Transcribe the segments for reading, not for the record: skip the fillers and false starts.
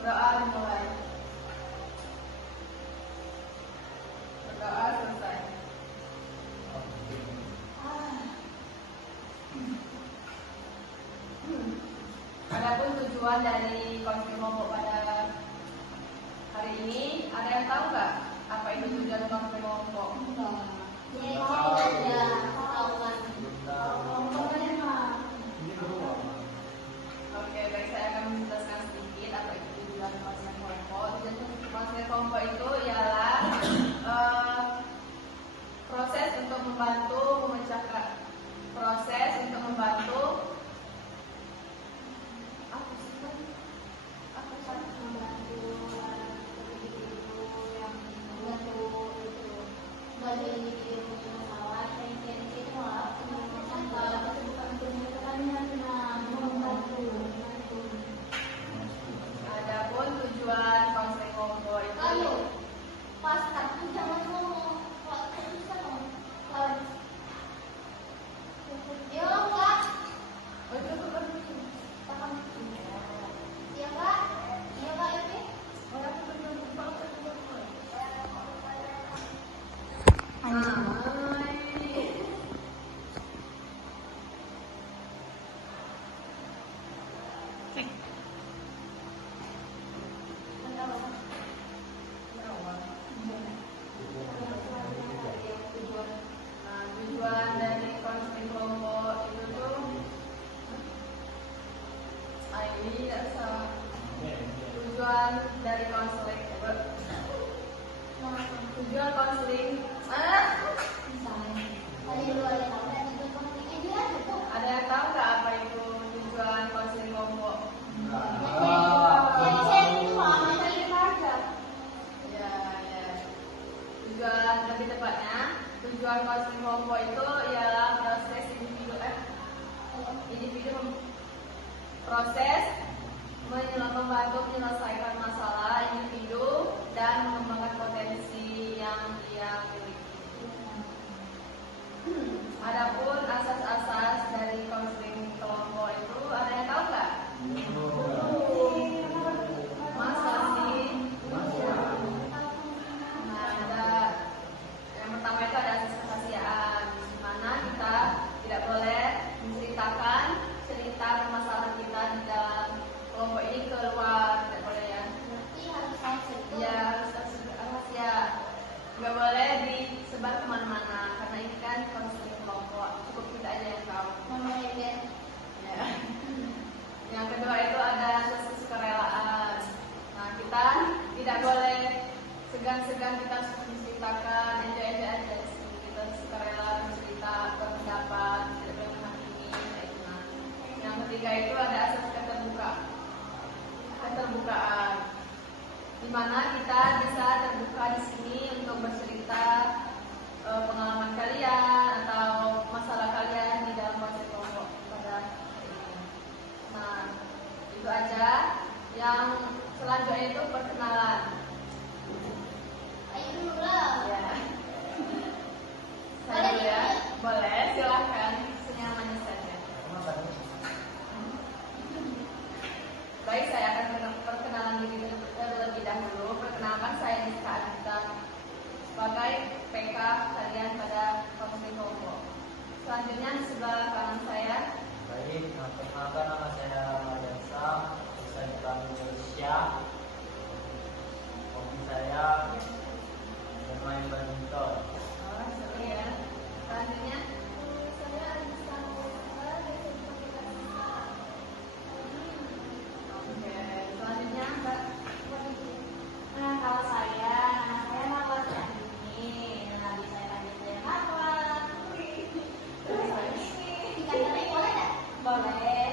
Berdoa dimulai. Berdoa selesai. Adapun tujuan dari konseling kelompok pada hari ini, ada yang tahu nggak apa itu tujuan konseling kelompok? Oke, baik, saya akan menjelaskan sedikit apa itu tujuan konseling kelompok. Tujuan konseling kelompok itu ialah proses untuk membantu memecahkan Adapun tujuan konseling kelompok itu tujuan dari konseling kelompok itu tuh ini tidak salah. Tujuan dari konseling ada yang tahu nggak apa itu tujuan konseling kelompok? Tujuan lebih tepatnya, tujuan konseling kelompok itu ialah proses membantu menyelesaikan masalah individu dan mengembangkan potensi yang dia miliki. Adapun asas-asas dari konseling kelompok itu ada yang tahu nggak? Masa sih? Yang pertama itu ada asas kerahasiaan, di mana kita tidak boleh menceritakan cerita permasalahan kita di dalam kelompok ini keluar, tidak boleh ya. Ya, harus rahasia, nggak boleh disebar kemana-mana karena ini kan konseling kelompok, cukup kita aja yang tahu. Ya. Yang kedua itu ada asas kesukarelaan. Nah, kita tidak boleh segan-segan kita menceritakan enjoy aja sih. Kita sukarela mencerita berpendapat, tidak boleh menghakimi kayak gimana. Yang ketiga itu ada asas keterbukaan, di mana kita bisa terbuka di sini untuk bercerita pengalaman kalian atau masalah kalian di dalam konseling kelompok pada hari ini. Nah, itu aja. Yang selanjutnya itu perkenalan. Ya. Saya dulu ya. Boleh, silahkan senyamannya saja. Baik, saya akan perkenalan diri terlebih dahulu. Perkenalkan, saya Nisa Adita sebagai PK kalian pada konseling kelompok. Selanjutnya di sebelah kanan saya. Baik, perkenalkan nama saya Mariansa, saya dari Indonesia. Hobi saya bermain badminton. Oh, seru ya. Selanjutnya selanjutnya Mbak. Kalau saya, nama saya Mawar Candini. Bisa saya panggil saya Mawar. Boleh.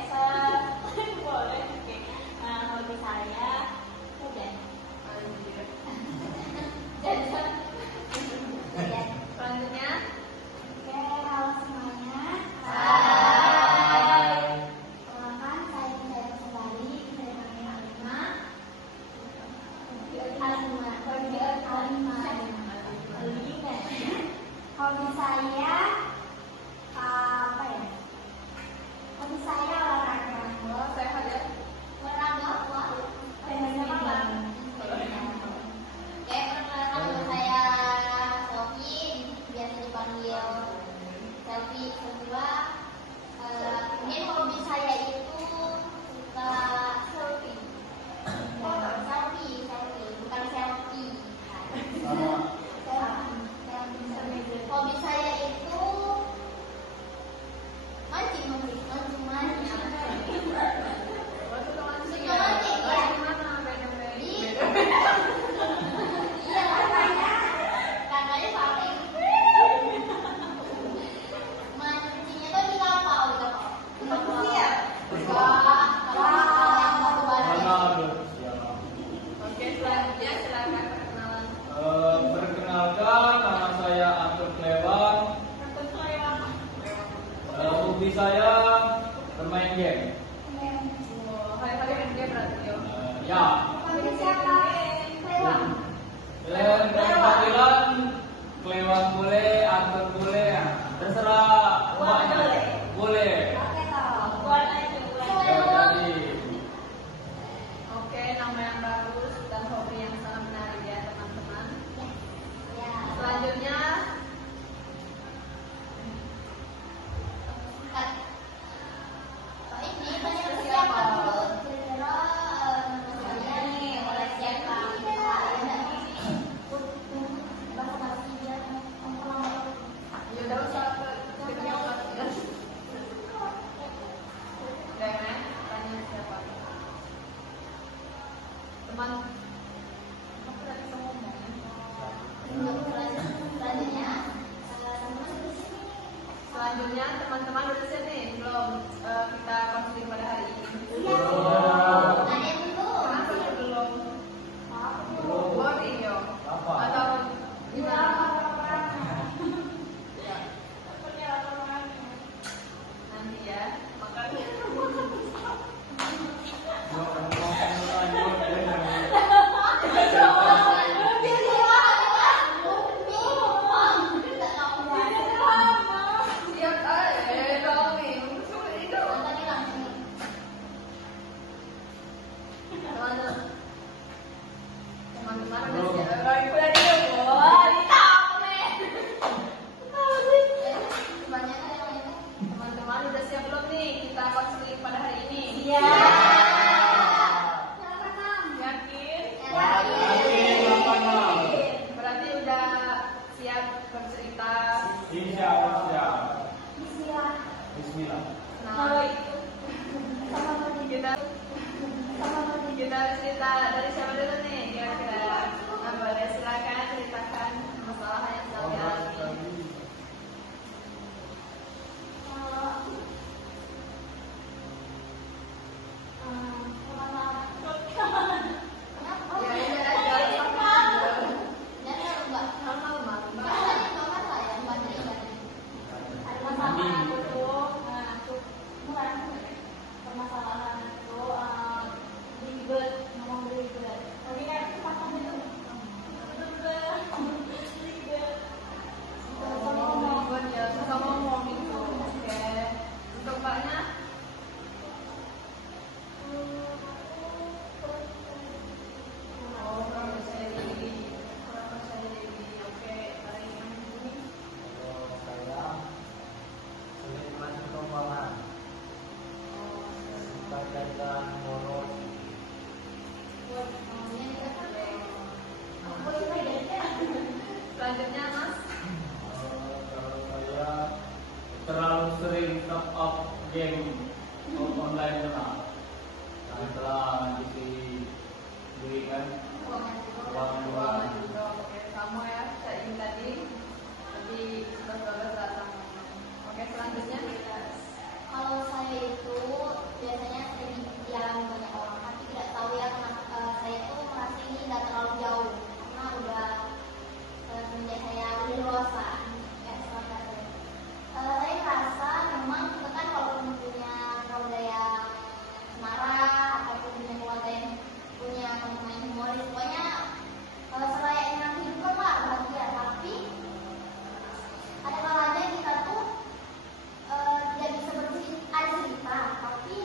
game. Hari-hari main game berarti yo. Ya. Panggil siapa? Lewat. Keadilan, kelewat boleh, atur boleh, terserah. Buat boleh. Boleh. Oke toh. Buat aja buat. Ya, jadi. Oke, nama yang bagus dan hobi yang sangat menarik ya teman-teman. Ya. Selanjutnya Ini banyak persiapan dulu. Kira-kira saya nih mulai siapkan kalian dan basa-basi biar ya udah usah ke video ya. Jangan tanya siapa. Teman aku tadi bisa ngomong. Selanjutnya teman-teman udah siap nih belum kita konseling pada hari ini. Kenapa sih belum? Boring yo. Apa? Atau gimana? Nanti ya. Makanya. Siap dong nih. Seperti itu. Teman-teman udah siap. Baik udah dia. Wah, teman-teman udah siap belum nih kita konseling pada hari ini? Yakin? Berarti udah siap bercerita. Bismillah. Nah, kita cerita dari siapa dulu nih kira-kira? Nah, boleh silakan ceritakan masalah yang sedang dialami. Ya, ini ada Permasalahan itu ribet, ngomong ribet. Tapi kan pasang itu ribet. ngomong ya, suka ngomong itu. Oke. Untuk Mbaknya? Oh, kurang percaya diri. Oke, hari ini. Kalau saya sulit masuk keuangan, suka jajan boros. Selanjutnya, Mas. Kalau saya terlalu sering top up game online lah. Setelah beli kan Uang juga. Oke, kamu ya, saya ingin tadi. Tapi sudah datang. Oke, selanjutnya. Kalau saya itu biasanya sering dialami banyak orang, tapi tidak tahu ya kenapa saya itu merasa ini tidak terlalu jauh karena udah semenjak saya udah dewasa ya sekarang saya merasa memang kita kan walaupun punya keluarga yang marah ataupun punya keluarga yang punya teman yang humoris, pokoknya selayaknya hidup lah bahagia, tapi ada kalanya kita tuh tidak bisa bercerita, tapi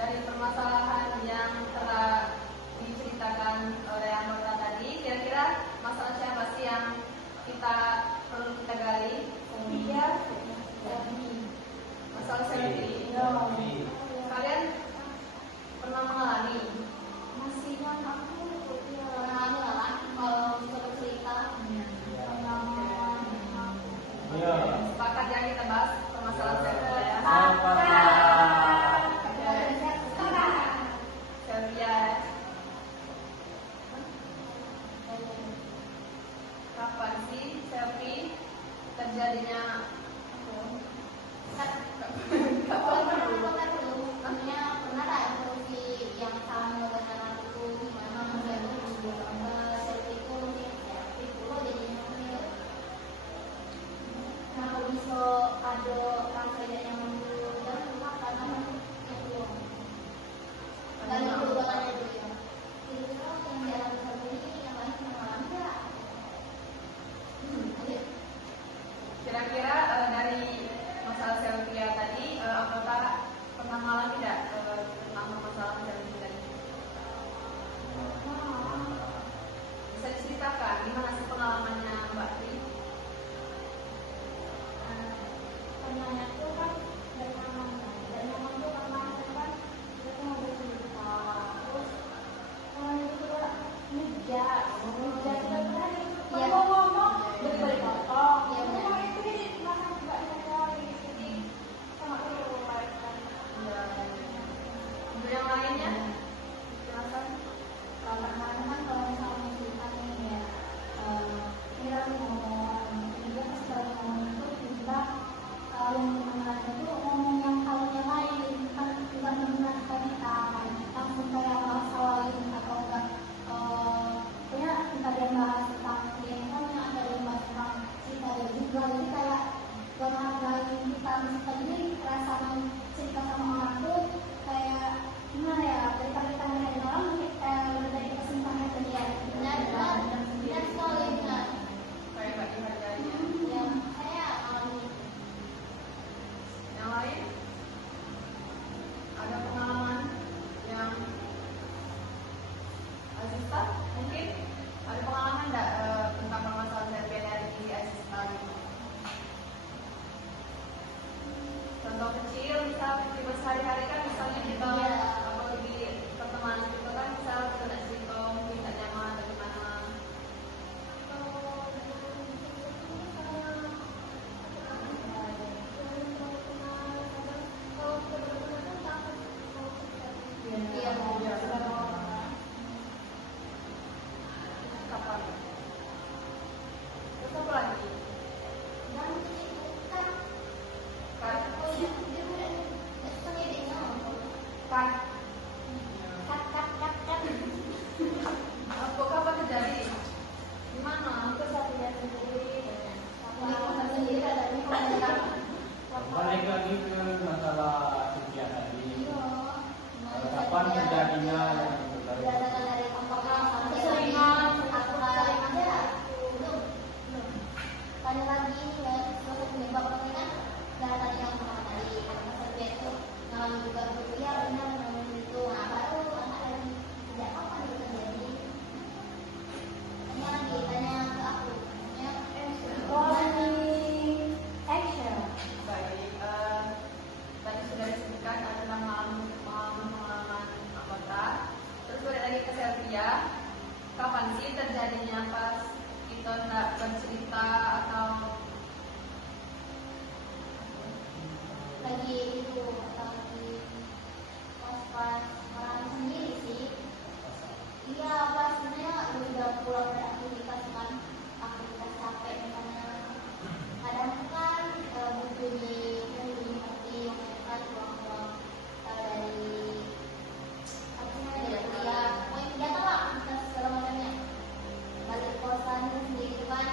dari permasalahan yang telah diceritakan oleh anggota tadi, kira-kira masalah siapa sih yang kita perlu kita gali? Iya, masalah selfie. Kalian pernah mengalami? Masih yang aku mengalami lah kalau suatu cerita Iya. Sepakat ya kita bahas permasalahan selfie ya. Selfie ya. Kapan sih selfie terjadinya? Kira-kira dari masalah selfie tadi, apakah pernah mengalami tidak tentang masalah selfie tadi? Bisa diceritakan gimana sih pengalamannya Mbak Tri? Untuk yang lainnya, silakan. Cerita sama orang tuh kayak gimana ya, daripada kita ngeliatin orang lebih baik kita simpan aja dia. Benar sekali, benar. Kayak Mbak dihargainya. Ya, saya alami. Yang lain, ada pengalaman yang Azista mungkin ada pengalaman enggak tentang permasalahan selfie dari diri Azista? Contoh kecil, misal di sehari-hari kan misalnya kita kalau di pertemanan itu kan misal kita tidak cerita mungkin tidak nyaman bagaimana. Kapan? Terus apa lagi? Apa terjadi? Gimana? Balik lagi ke masalah Cynthia tadi. Kapan terjadinya? Ada lagi proses penyebab kan dari tadi yang pertama tadi karena kerja itu ngalami juga begitu ya benar mengalami itu. Nah baru anak lagi sejak kapan itu terjadi? Tanya lagi tanya ke aku. Action. Baik, tadi sudah disebutkan ada pengalaman anggota. Terus balik lagi ke Selvia. Kapan sih terjadinya pas kita tidak bercerita atau Lagi itu lagi pas orang sendiri sih. Iya pas sebenarnya udah pulang dari aktivitas kan aktivitas capek misalnya kadang kan butuh dimengerti kan uang dari apa namanya dari kuliah pokoknya kegiatan lah kita segala macamnya balik kosan sendiri kan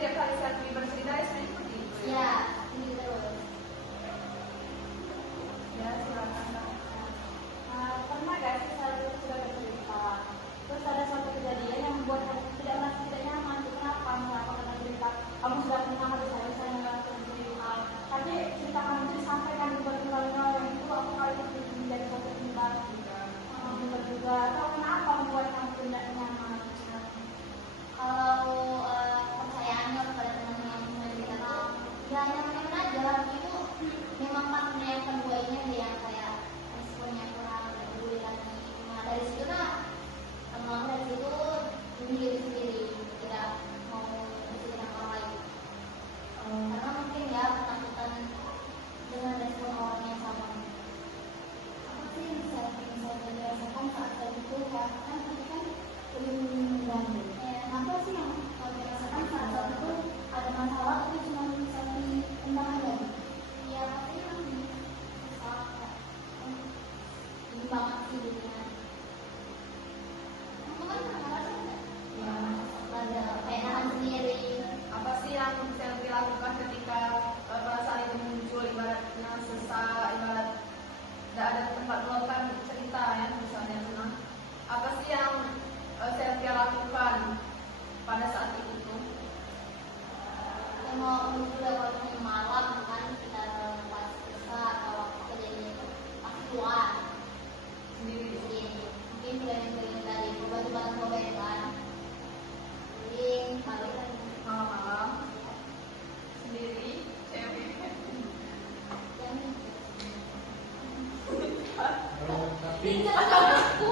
tiap kali selfie bercerita sebenarnya seperti itu. Iya, ini terus. Ya, silakan Kak. Pernah gak sih saya sudah bercerita, terus ada suatu kejadian yang membuat kamu tidak nyaman? Itu kenapa? Mengapa karena cerita kamu sudah pernah harus saya melakukan cerita, tapi cerita kamu itu disampaikan berkali-kali yang itu aku kali itu menjadi suatu cerita juga. Atau kenapa membuat kamu tidak nyaman? Kalau kepercayaannya kepada teman yang mencerita tuh ya nyaman aja. Itu memang partner yang kedua ini ada yang kayak responnya kurang peduli lagi. Nah dari situ teman dari situ diri sendiri tidak mau menceritakan orang lain. Karena mungkin ya ketakutan dengan respon orang yang sama. Apa sih yang bisa dirasakan saat saya itu ya kan tapi kan belum mengganggu. Apa sih yang kalau dirasakan saat itu ada masalah tapi cuma bisa diundang aja? Ya pasti kan ini banget sih dunia. Kamu kan pernah ngerasain nggak? Ya. Ada kayak nahan sendiri. Apa sih yang dilakukan ketika perasaan itu muncul, ibaratnya sesak, ibarat tidak ada tempat meluapkan cerita ya misalnya. Nah, apa sih yang Sylvia lakukan pada saat itu tuh? Yang mau muncul ya kalau misalnya malam kan kita tempat besar atau waktu kejadian itu pasti keluar Sendiri. mungkin sering dari obat-obatan probain kan sering paling kan Malam-malam sendiri, cewek. yang Tapi ini jangan aku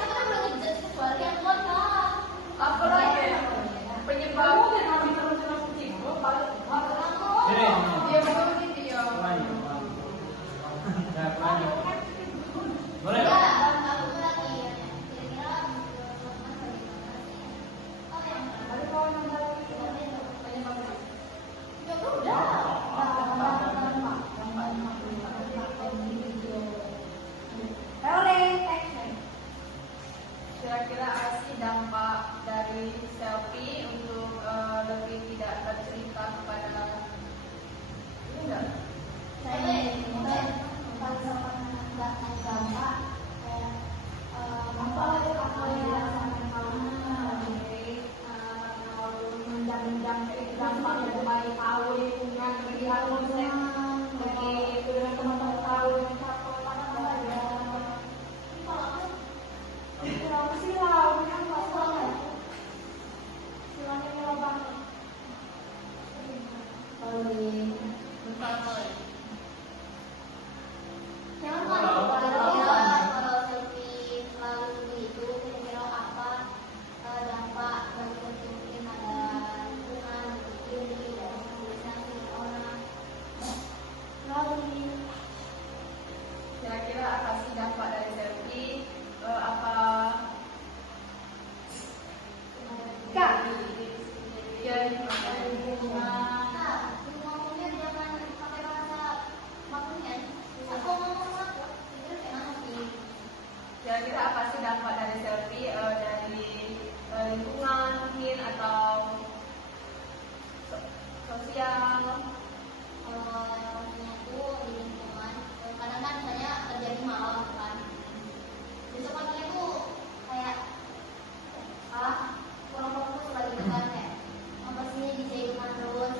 kata udah ngejat kecuali yang keluar kan Apa lagi penyebab dia bukan begitu ya? boleh ya dong? aku tuh lagi kira-kira oh yang ya udah Kira-kira apa sih dampak dari selfie untuk lebih tidak bercerita kepada ini enggak? Kalau selfie selalu begitu, kira-kira apa dampak bagi mungkin ada lingkungan, diri, dan organisasi orang. Kira-kira apa sih dampak dari selfie? Apa ya Nah, ngomongnya jangan pakai bahasa maksudnya. Aku ngomong satu, itu kayak nanti. kira-kira apa sih dampak dari selfie dari lingkungan mungkin atau sosial? Kalau yang tuh di lingkungan, kadang kan misalnya terjadi malam kan. Besok paginya tuh kayak kurang fokus lagi kan kayak apa sih di kehidupan terus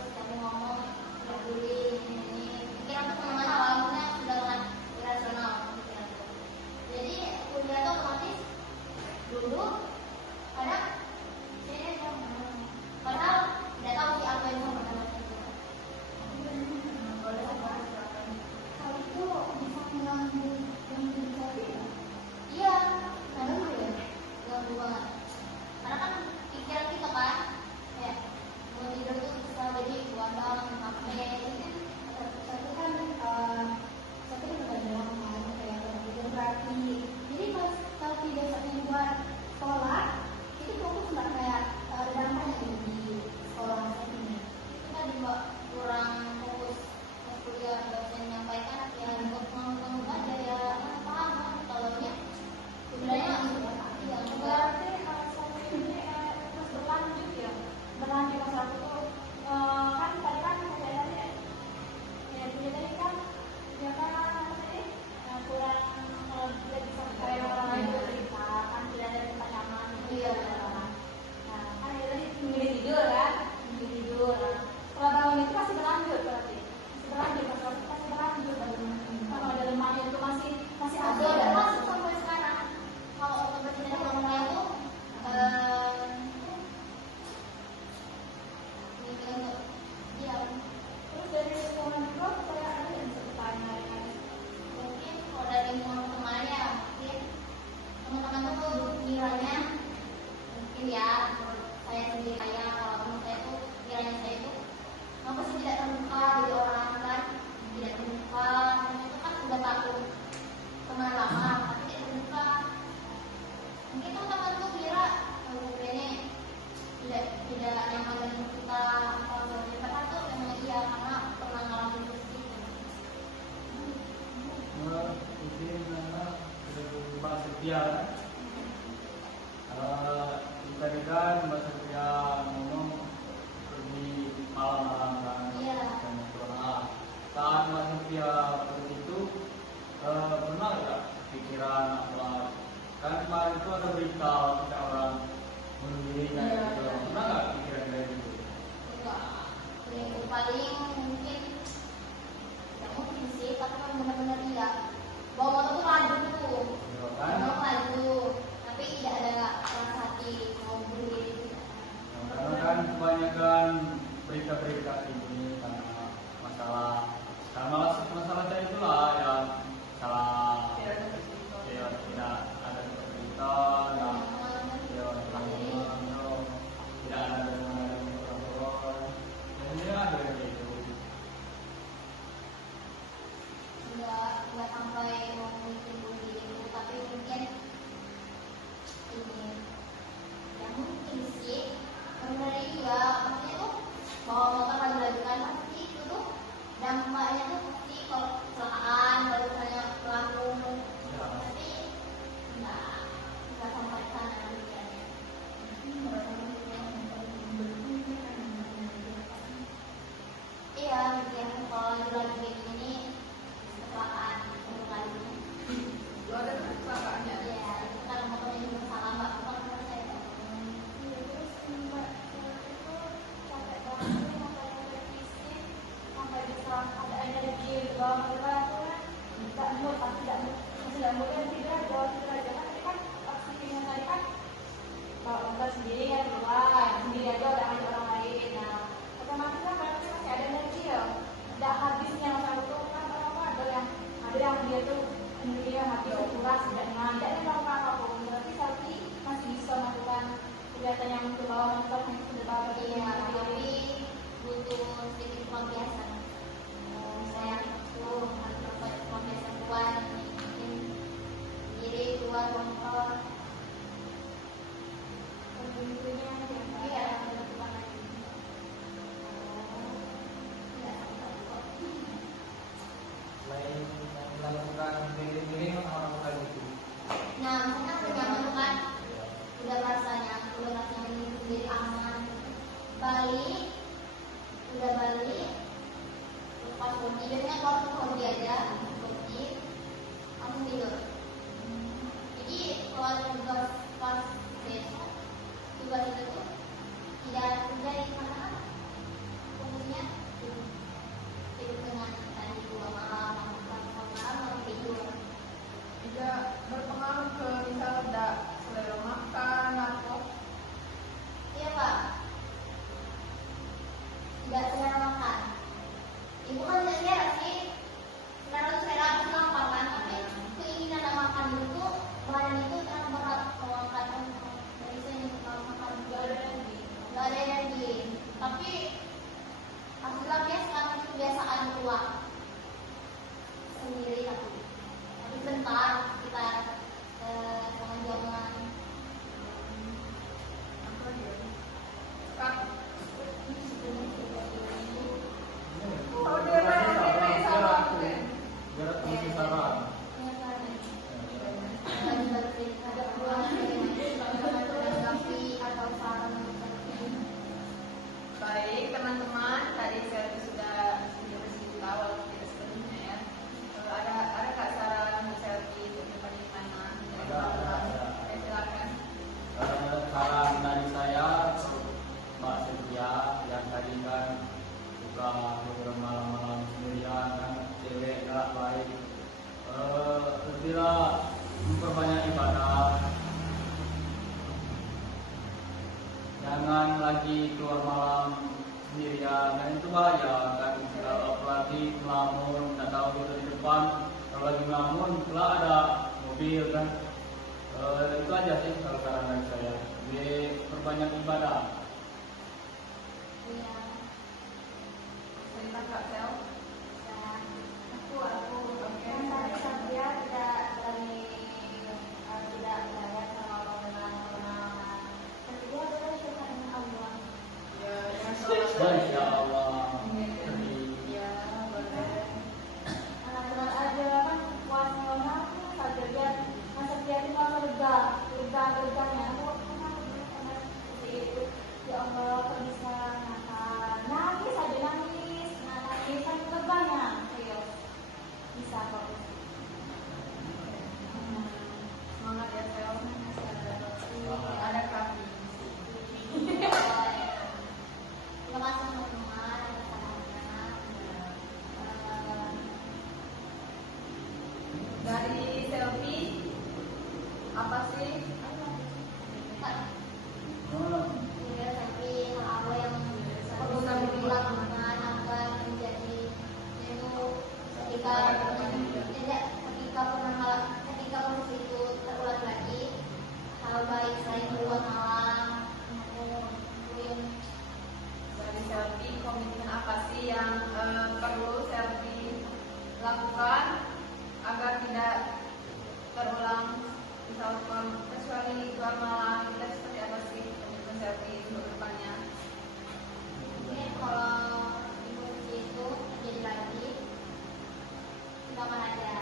ini ya, menurut saya sendiri kalau menurut saya tuh kiranya saya itu kenapa sih tidak terbuka jadi orang kan, tidak terbuka, itu kan udah takut kemana-mana tapi tidak terbuka. Mungkin teman-teman tuh kira ini tidak nyaman dengan kita, kalau kita kan tuh memang iya karena pernah ngalamin seperti itu. Mungkin Mbak Setia tadi kan Mbak Setia ngomong pergi malam-malam kan. Iya. Saat Mbak Setia pergi itu pernah nggak pikiran apa? Kan kemarin itu ada berita ada orang bunuh diri kayak gitu. Pernah nggak pikiran kayak gitu? Enggak, itu paling mungkin nggak mungkin sih, tapi kan benar-benar tidak. Bawa motor tuh laju tuh, Ya kan? bawa laju, tapi tidak ada rasa hati mau bunuh diri. Karena kan kebanyakan berita-berita ini karena masalah saya itulah yang salah tidak ada berita yang tidak ada dengan orang jadi ada gitu. Nggak sampai mau bikin bunuh diri itu, tapi mungkin ini ya mungkin sih benar juga, maksudnya tuh bawa motor laju-laju kan pasti itu tuh dampaknya tuh pasti kalau kecelakaan kalau misalnya pelaku tapi nggak sampai sana misalnya. Iya mungkin kalau lagi kayak gini kecelakaan untuk kalinya. Lu ada kecelakaannya? Iya itu kan motornya juga salah mbak, bukan karena saya. Sampai bisa ada energi di bawah kita tuh kan tidak mood, pasti tidak mood, masih tidak mood kan tidak jauh tidak aja kan tadi kan oksigennya tadi kan kalau motor sendiri kan keluar sendiri aja udah ada orang lain, nah otomatis kan berarti masih ada energi ya, tidak habisnya masa itu kan orang ada yang dia tuh energinya habis kurang tidak melakukan apapun, berarti tapi masih bisa melakukan kegiatan yang untuk bawa motor yang sudah bawa Iya tapi butuh sedikit pelampiasan. Saya tuh harus pelampiasan kuat, mungkin diri keluar motor. tentunya Iya ada keluar lagi. Tidak sampai kok. Selain melakukan miring-miring orang bukan itu. Nah misalnya udah nyaman kan, udah rasanya ini sendiri aman. Balik, udah balik, lepas kunci, biasanya kalau kunci aja, kunci, langsung tidur. Jadi kalau ada tugas pas besok, tugas itu tuh tidak terjadi karena umumnya tidur dengan tadi 2 malam, 4 malam, lalu tidur. Tidak berpengaruh ke misal tidak selera makan atau Iya pak, tidak selera makan. Ibu kan selera sih, selera itu selera aku lapar kan, tapi keinginan nak makan itu badan itu terlalu berat kalau makan dari sini kalau makan nggak ada energi. Tapi hasilnya sekarang itu kebiasaan keluar sendiri tapi bentar kita jangan kalau dia main sama aku kan. Jarak mesti saran. ada peluang menanggapi atau saran Baik teman-teman, tadi saya sudah sedikit tahu kita sebelumnya ya. Ada kak saran selfie untuk depan di mana? Silakan. Saran dari saya Mbak Setia yang tadi kan suka program malam-malam sendirian kan cewek gak baik, lebihlah memperbanyak ibadah, jangan lagi keluar malam sendirian, dan itu bahaya kan. Kalau apalagi melamun nggak tahu gitu di depan, kalau lagi melamun pula ada mobil kan. Itu aja sih kalau saran dari saya. Jadi perbanyak ibadah. Iya. Cerita Kak Sel. Dan Aku yang tadi Satria tidak belajar sama Allah dengan kebenaran. Kedua adalah syukur dengan Allah. Ya, dengan sholat. Masya Allah. Ya, boleh. Anak-anak aja kan puasanya saja lihat masa dia itu malah lega-leganya. Aku pernah sama seperti itu. Ya Allah, kok bisa makan? Nangis aja nangis, kan leganya. Ayo, bisa kok. Semangat ya Sel. Ada kaki. terima kasih teman-teman atas sarannya. Dari selfie apa sih? Ya, tapi hal apa yang perlu kami lakukan agar menjadi itu ketika ketika proses itu terulang lagi, hal baik selain berbuat malam, mungkin Dari selfie komitmen apa sih yang perlu selfie lakukan agar tidak terulang, misalkan kecuali keluar malam, kita seperti apa sih komitmen selfie untuk depannya? mungkin kalau ibu itu terjadi lagi, kita akan aja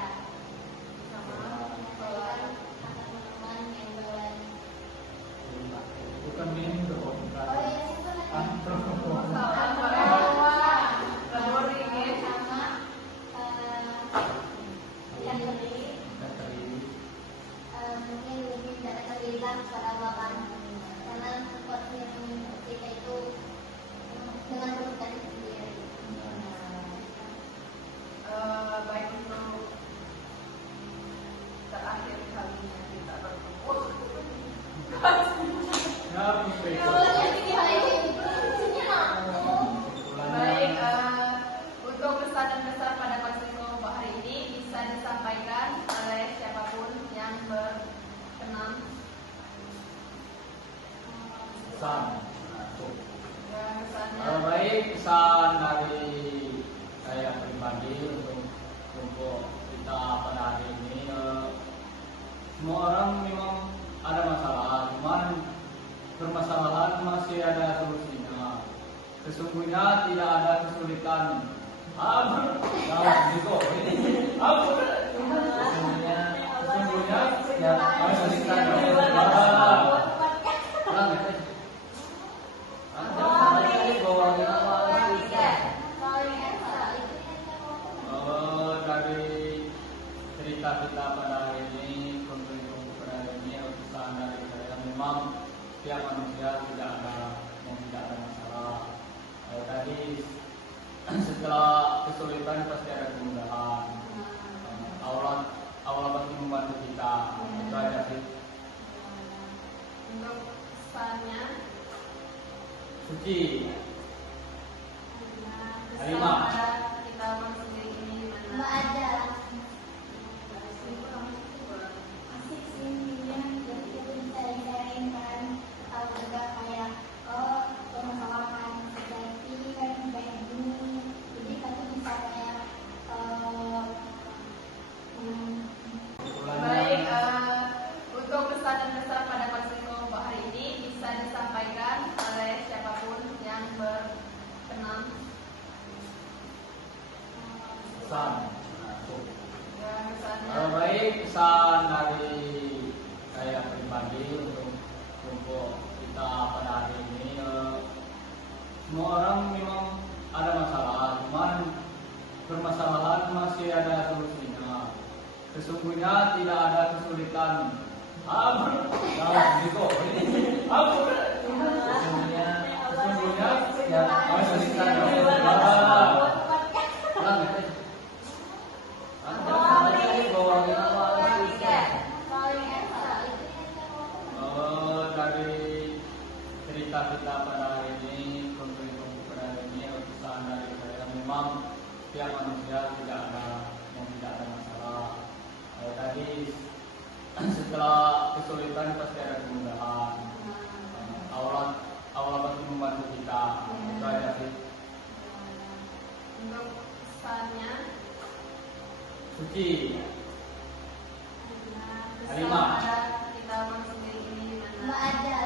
Sama menyampaikan kata teman-teman yang baru. Bukan ini loh. Oh iya, itu mungkin lebih tidak terlihat secara bahkan karena seperti yang kita itu dengan kebutuhan sendiri. Baik untuk terakhir kalinya kita bertemu. Ya, mesti. Baik, untuk pesan dan kesan pada konser kelompok hari ini bisa disampaikan oleh siapapun yang berkenan. Pesan. Ya, kesannya. Baik, pesan dari saya pribadi untuk kita pada hari ini. Semua orang memang ada masalah, cuman permasalahan masih ada solusinya. Sesungguhnya tidak ada kesulitan. Sesungguhnya ya ada kesulitan. Dari cerita kita pada hari ini, konten pada hari ini, pesan dari saya memang setiap manusia tidak ada masalah. Tadi setelah kesulitan pasti ada kemudahan. Allah pasti membantu kita. Itu aja sih. Untuk pesannya, Suci. pesan pada kita sendiri ini Mbak mana? ada asik sih dia jadi kita bisa sharing kan tahu juga kayak permasalahan seperti kan kayak gini jadi kita bisa kayak Baik, untuk pesan dan kesan pada konser kelompok hari ini bisa disampaikan oleh siapapun yang berkenan. Pesan. Ya, kesannya. Baik, pesan dari saya pribadi untuk kita pada hari ini. Semua orang memang ada masalah, cuman permasalahan masih ada solusinya. Sesungguhnya tidak ada kesulitan. Sesungguhnya ya ada kesulitan. Dari cerita kita pada hari ini, konten pada hari ini, pesan dari saya memang setiap manusia tidak ada masalah. Tadi setelah kesulitan pasti ada kemudahan. Allah Suci. Kesan pada kita sendiri ini Nggak gimana? ada.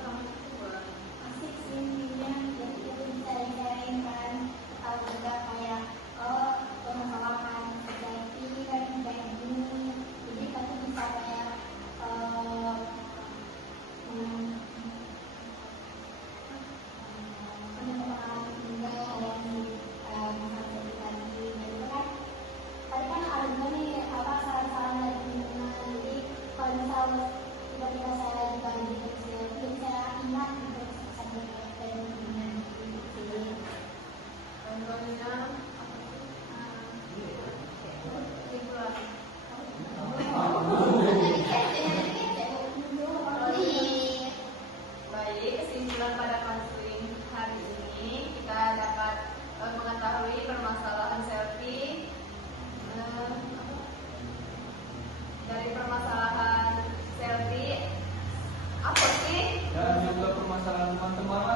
Orang tua. Asik sih intinya, jadi kita bisa sharing kan, tahu juga kayak oh permasalahan terjadi kan kayak gini, jadi kita tuh bisa kayak pengalaman juga yang menghadapi lagi, gitu kan. Tadi kan ada juga nih apa saran-saran dari lingkungan, jadi kalau misalnya tiba-tiba saya dibagi kecil, jadi saya ingat untuk sampai dari lingkungan gitu. Contohnya liburan. Baik, kesimpulan pada konseling hari ini kita dapat mengetahui permasalahan selfie. Dari permasalahan selfie apa sih? Dan juga permasalahan teman-teman